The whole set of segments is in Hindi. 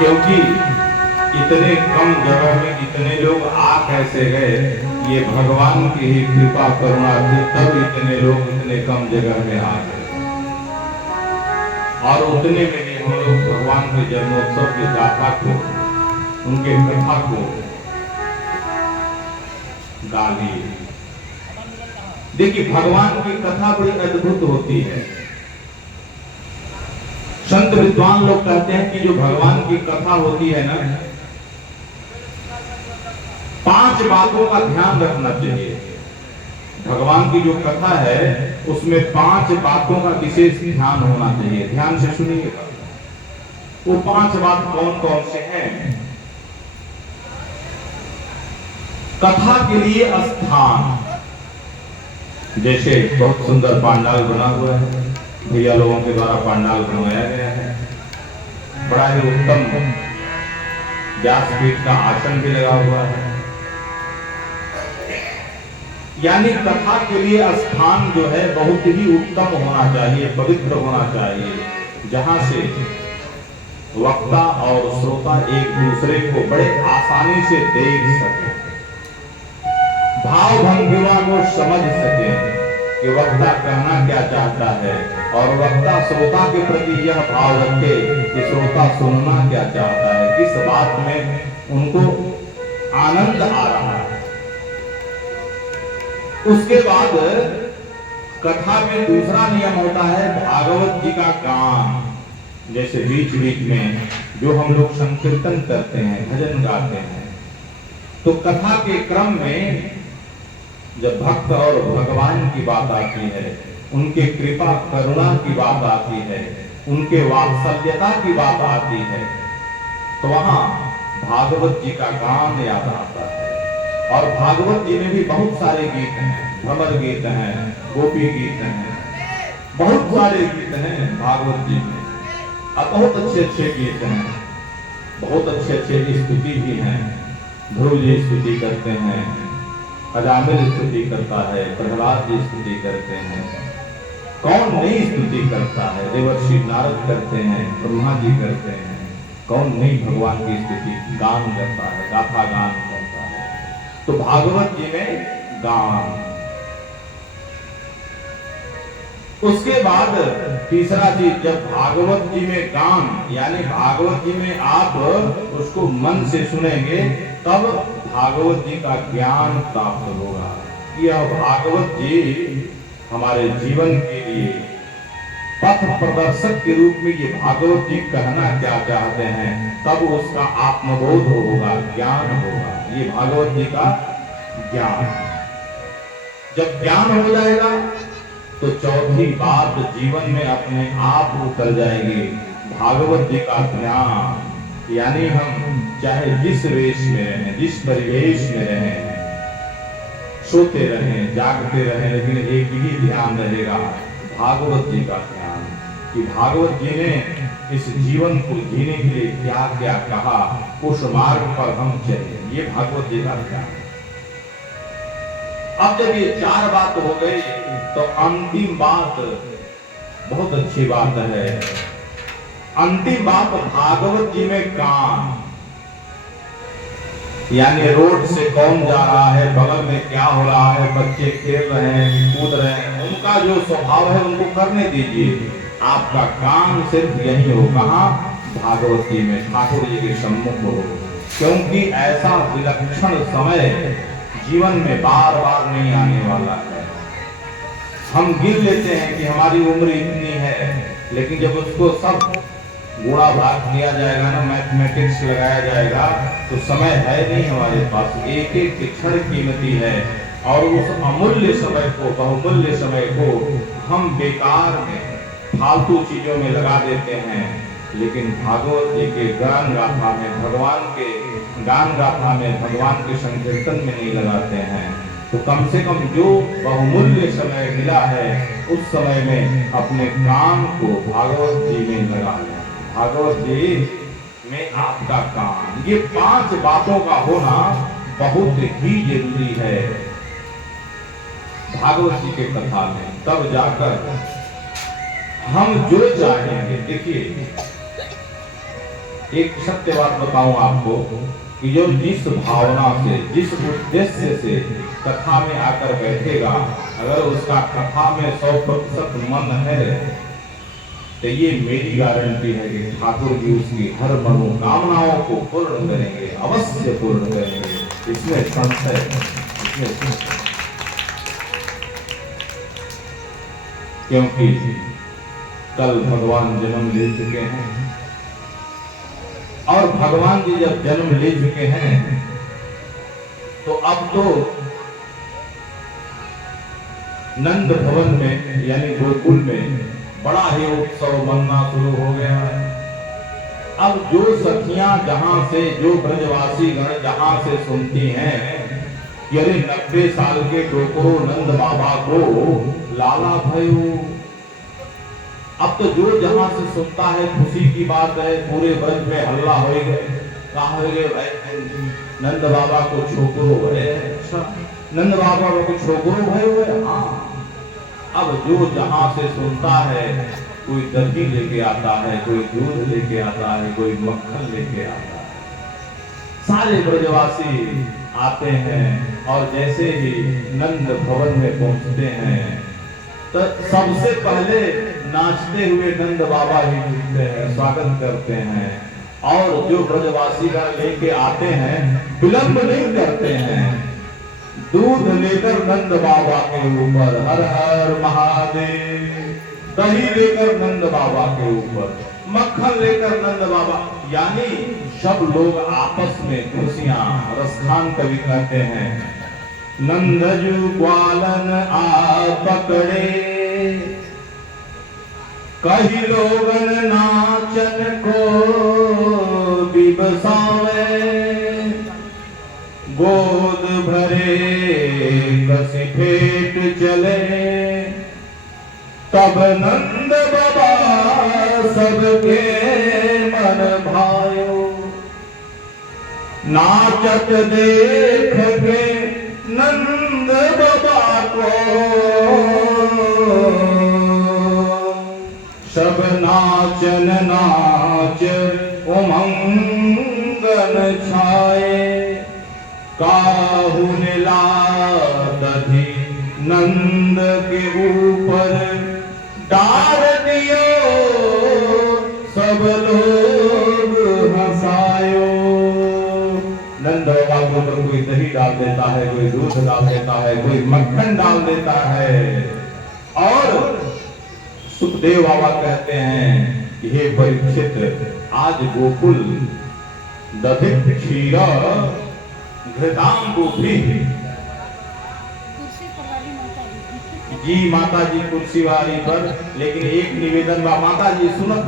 क्योंकि इतने कम जगह में इतने लोग आ कैसे गए, ये भगवान की ही कृपा करुणा थी, तब इतने लोग इतने कम जगह में आ गए। और उतने में ही हम लोग भगवान के जन्मोत्सव की गाथा को, उनके कथा को गा लिए। देखिए भगवान की कथा बड़ी अद्भुत होती है। संत विद्वान लोग कहते हैं कि जो भगवान की कथा होती है ना, 5 बातों का ध्यान रखना चाहिए। भगवान की जो कथा है उसमें 5 बातों का विशेष ध्यान होना चाहिए। ध्यान से सुनिएगा। वो 5 बात कौन कौन से हैं? कथा के लिए स्थान, जैसे बहुत सुंदर पंडाल बना हुआ है, भैया लोगों के द्वारा पंडाल बनवाया गया है, बड़ा ही उत्तम व्यासपीठ का आसन भी लगा हुआ है। यानी कथा के लिए स्थान जो है बहुत ही उत्तम होना चाहिए, पवित्र होना चाहिए, जहां से वक्ता और श्रोता एक दूसरे को बड़े आसानी से देख सके, भाव भंगिमा को समझ सके कि वक्ता कहना क्या चाहता है, और वक्ता श्रोता के प्रति यह भाव रखे कि श्रोता सुनना क्या चाहता है, किस बात में उनको आनंद आ रहा है। उसके बाद कथा में दूसरा नियम होता है भागवत जी का गान। जैसे बीच बीच में जो हम लोग संकीर्तन करते हैं, भजन गाते हैं, तो कथा के क्रम में जब भक्त और भगवान की बात आती है, उनके कृपा करुणा की बात आती है, उनके वात्सल्यता की बात आती है, तो वहां भागवत जी का गान याद आता है। और भागवत जी में भी बहुत सारे गीत हैं, भ्रमर गीत हैं, गोपी गीत हैं, बहुत सारे गीत हैं भागवत जी में, और बहुत अच्छे अच्छे गीत हैं, बहुत अच्छे अच्छे स्तुति भी हैं। ध्रुव जी स्तुति करते हैं, अजामिल स्तुति करता है, प्रहलाद जी स्तुति करते हैं, कौन नहीं स्तुति करता है, देवर्षि नारद करते हैं, ब्रह्मा जी करते हैं, कौन नहीं भगवान की स्तुति गान करता है, गाथा गान करता है। तो भागवत जी में गान। उसके बाद तीसरा चीज, जब भागवत जी में गान, यानी भागवत जी में आप उसको मन से सुनेंगे, तब भागवत जी का ज्ञान प्राप्त होगा। यह भागवत जी हमारे जीवन के लिए पथ प्रदर्शक के रूप में ये भागवत जी कहना क्या चाहते हैं, तब उसका आत्मबोध होगा, ज्ञान होगा। ये भागवत जी का ज्ञान। जब ज्ञान हो जाएगा तो चौथी बात जीवन में अपने आप उतर जाएगी, भागवत जी का ध्यान। यानी हम चाहे जिस वेश में रहें, जिस परिवेश में रहें, सोते रहें, जागते रहें, लेकिन एक ही ध्यान रहेगा, भागवत जी का ध्यान, कि भागवत जी ने इस जीवन को जीने के लिए क्या क्या कहा, उस मार्ग पर हम चले। ये भागवत जी का ध्यान। अब जब ये 4 बात हो गई, तो अंतिम बात बहुत अच्छी बात है। अंतिम बात भागवत जी में गान, यानी रोड से कौन जा रहा है, बगल में क्या हो रहा है, बच्चे खेल रहे हैं, कूद रहे हैं, उनका जो स्वभाव है उनको करने दीजिए। आपका काम सिर्फ यही हो, कहाँ? भागवत जी में, ठाकुर जी के सम्मुख हो। क्योंकि ऐसा विलक्षण समय जीवन में बार बार नहीं आने वाला है। हम गिन लेते हैं कि हमारी उम्र इतनी है, लेकिन जब उसको सब गुणा भाग किया जाएगा ना, मैथमेटिक्स लगाया जाएगा, तो समय है नहीं हमारे पास। एक एक क्षण कीमती है, और उस अमूल्य समय को, बहुमूल्य समय को हम बेकार में, फालतू चीजों में लगा देते हैं। लेकिन भागवत जी के गान गाथा में, भगवान के गान गाथा में, भगवान के संकीर्तन में नहीं लगाते हैं। तो कम से कम जो बहुमूल्य समय मिला है, उस समय में अपने काम को भागवत जी में लगा लें। भागवत जी में आपका काम, ये 5 बातों का होना बहुत ही जरूरी है भागवत जी के कथा में। तब जाकर हम जो चाहेंगे, देखिए एक सत्य बात बताऊं आपको कि जो जिस भावना से, जिस उद्देश्य से कथा में आकर बैठेगा, अगर उसका कथा में 100% मन है, तो ये मेरी गारंटी है कि ठाकुर जी उसकी हर मनोकामनाओं को पूर्ण करेंगे, अवश्य पूर्ण करेंगे। इसमें संशय, क्योंकि कल भगवान जन्म ले चुके हैं, और भगवान जी जब जन्म ले चुके हैं तो अब तो नंद भवन में यानी गोकुल में बड़ा ही उत्सव बनना शुरू हो गया है। अब जो सखियां जहां से, जो ब्रजवासी गण जहां से सुनती हैं कि अरे 90 साल के डोकरो नंद बाबा को लाला भयो, अब तो जो जहां से सुनता है खुशी की बात है, पूरे ब्रज में हल्ला हो गए, कहा हो गए भाई नंद बाबा को छोकरो है। अच्छा, नंद बाबा को छोकरो भयो है। हाँ, अब जो जहां से सुनता है, कोई दही लेके आता है, कोई दूध लेके आता है, कोई मक्खन लेके आता है, सारे ब्रजवासी आते हैं और जैसे ही नंद भवन में पहुंचते हैं तो सबसे पहले नाचते हुए नंद बाबा ही उठते हैं, स्वागत करते हैं, और जो ब्रजवासी का लेके आते हैं विलंब नहीं करते हैं, दूध लेकर नंद बाबा के ऊपर, हर हर महादेव, दही लेकर नंद बाबा के ऊपर, मक्खन लेकर नंद बाबा, यानी सब लोग आपस में खुशियां, रसखान कवि कहते हैं, नंदजू ग्वालन आ पकड़े, कही लोगन नाचन को दिवसावे, गोद भरे कसी फेट चले, तब नंद बाबा सबके मन भायो, नाचत देख के नंद बाबा को, सब नाचन नाच उमंगन छाए, काहू नीला दधी नंद के ऊपर डाल दियो, सब लोग हंसायो। नंद बाबा के ऊपर कोई दही डाल देता है, कोई दूध डाल देता है, कोई मक्खन डाल देता है, और सुखदेव बाबा कहते हैं कि हे परीक्षित, आज गोकुल दधिक क्षीर घृताम गोपी। जी माता जी कुर्सी वाली पर, लेकिन एक निवेदन बा, माता जी सुनत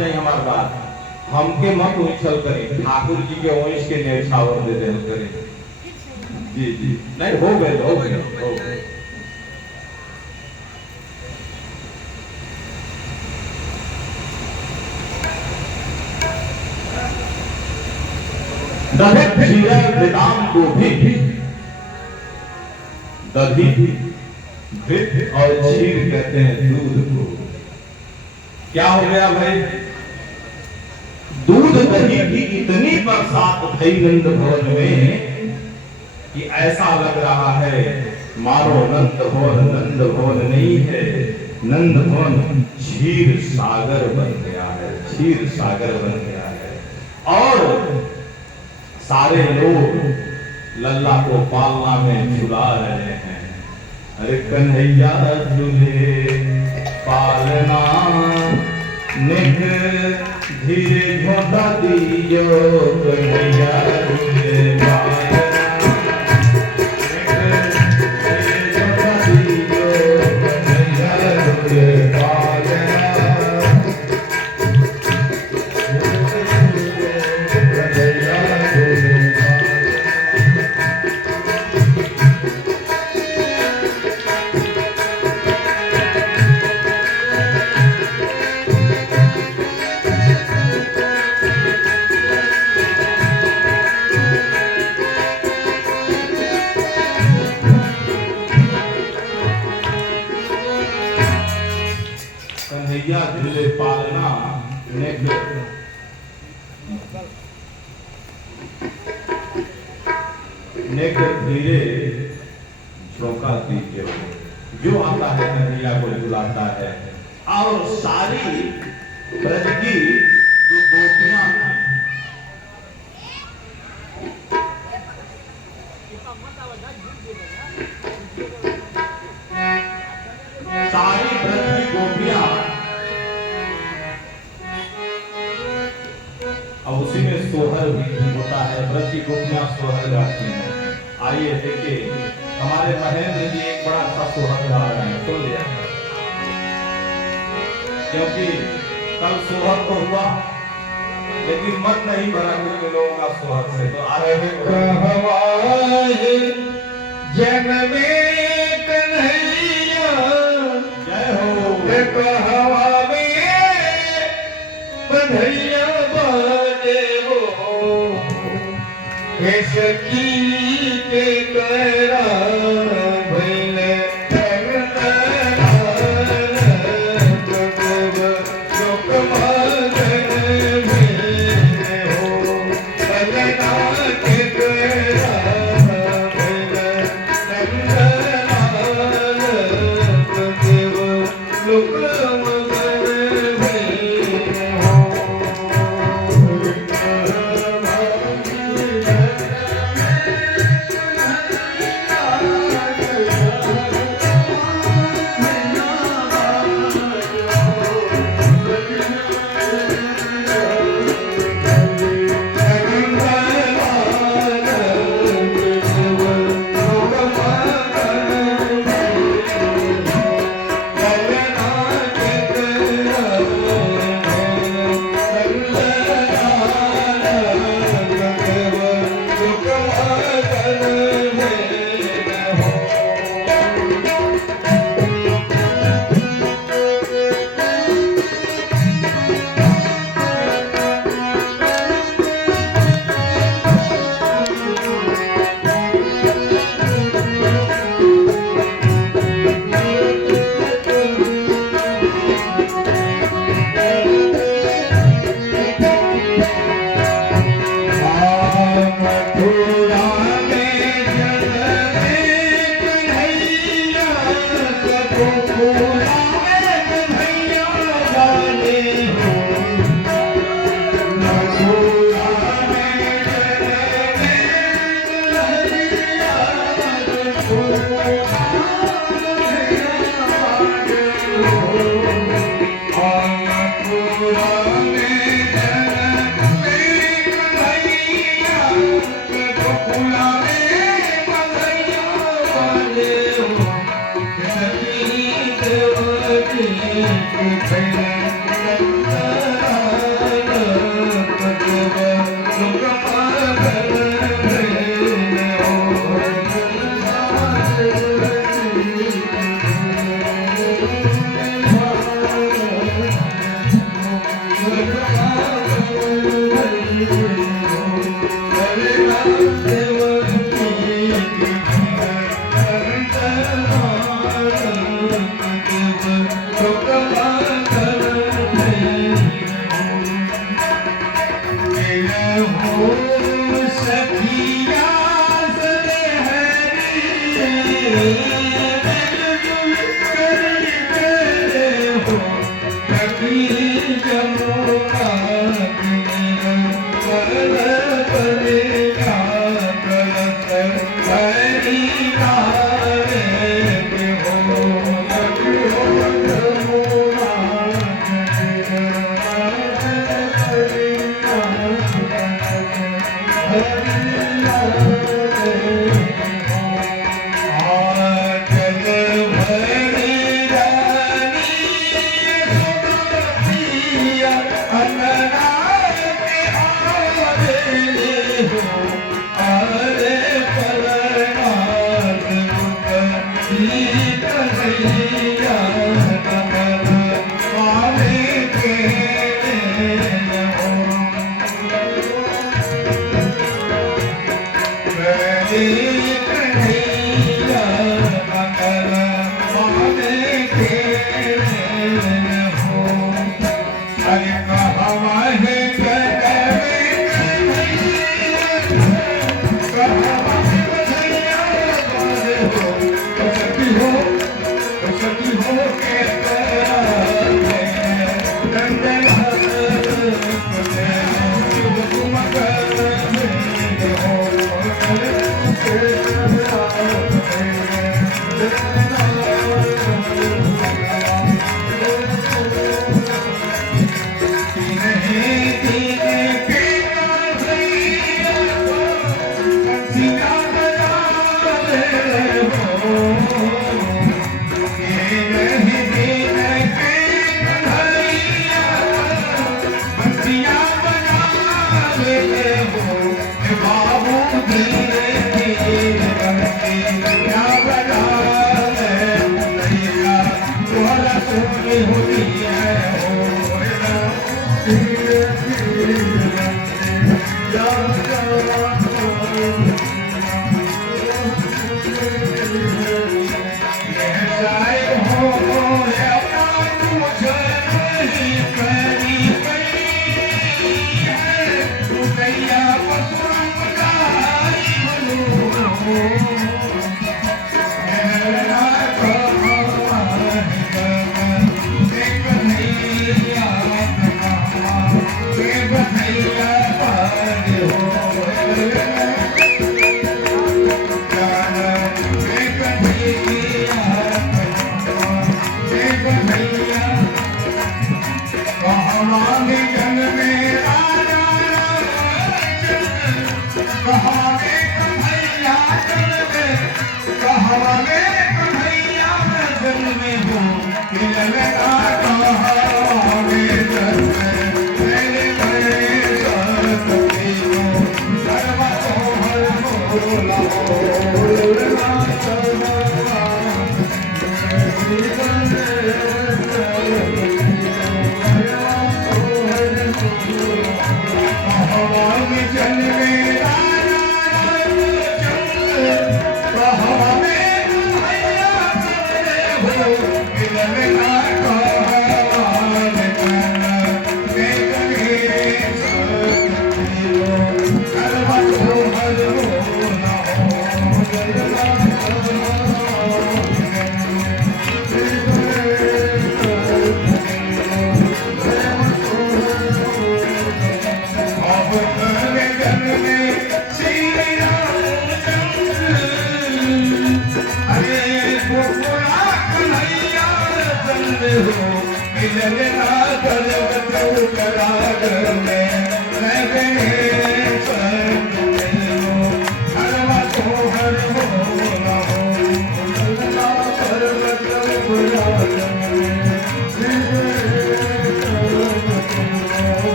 नहीं हमार बात, हमके मत उछल करें, ठाकुर जी के वंश के न्यौछावर दे देल करें। जी जी नहीं, हो गए। दही घृताम गोपी, दही घृत और क्षीर कहते हैं दूध को। क्या हो गया भाई, दूध दही की इतनी बरसात भई नंद भवन में कि ऐसा लग रहा है मानो नंद भवन नहीं है, नंद भवन क्षीर सागर बन गया है, क्षीर सागर बन गया है। और सारे लोग लल्ला को पालना में झुला रहे हैं, अरे कन्हैया झूले पालना, निक धीरे झोटा दीजो, कन्हैया झूले पालना, निक धीरे झोटा दीजो, कन्हैया झूले पालना, कन्हैया झूले पालना, नेत्र धीरे झोंका दीजिए। जो आता है कन्हैया को बुलाता है। और सारी ब्रज की जो गोपियां थी, सारी ब्रज की गोपियां, अब उसी में सोहर भी होता है। ब्रज की गोपियां सोहर गाती हैं। आइए देखिए, हमारे महेंद्र जी एक बड़ा अच्छा सोहर गा रहे हैं, सुन लिया। क्योंकि कल सोहर तो हुआ, लेकिन मन नहीं भरा कुछ लोगों का सोहर से। तो आगे जन में कन्हैया जय हो, हवा में बंधैया बाजे हो, हे सखी के करा भैले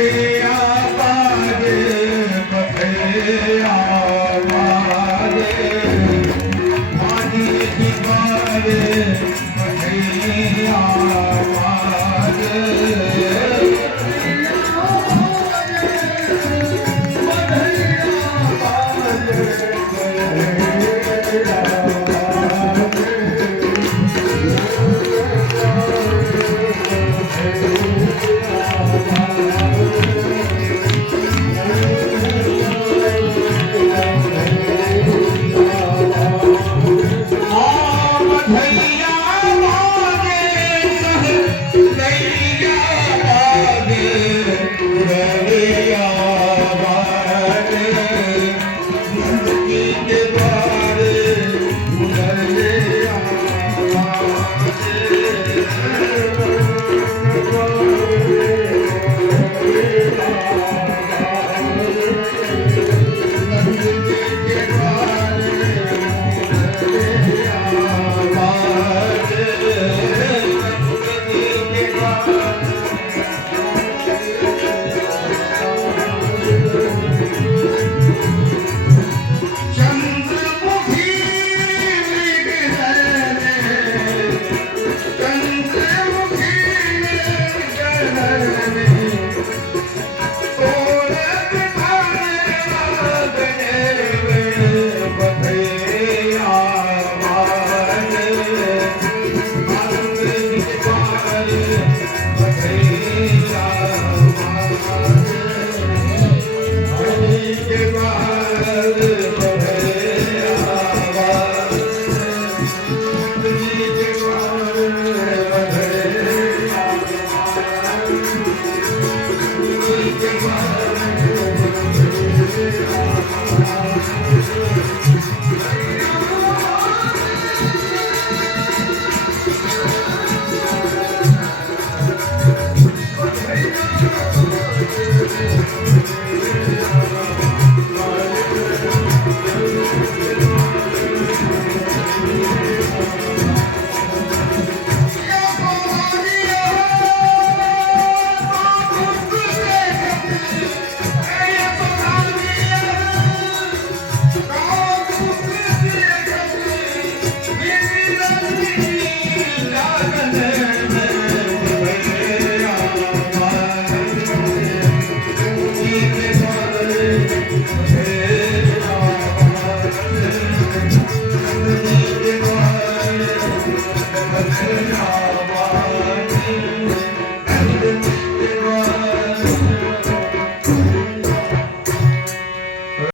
Hey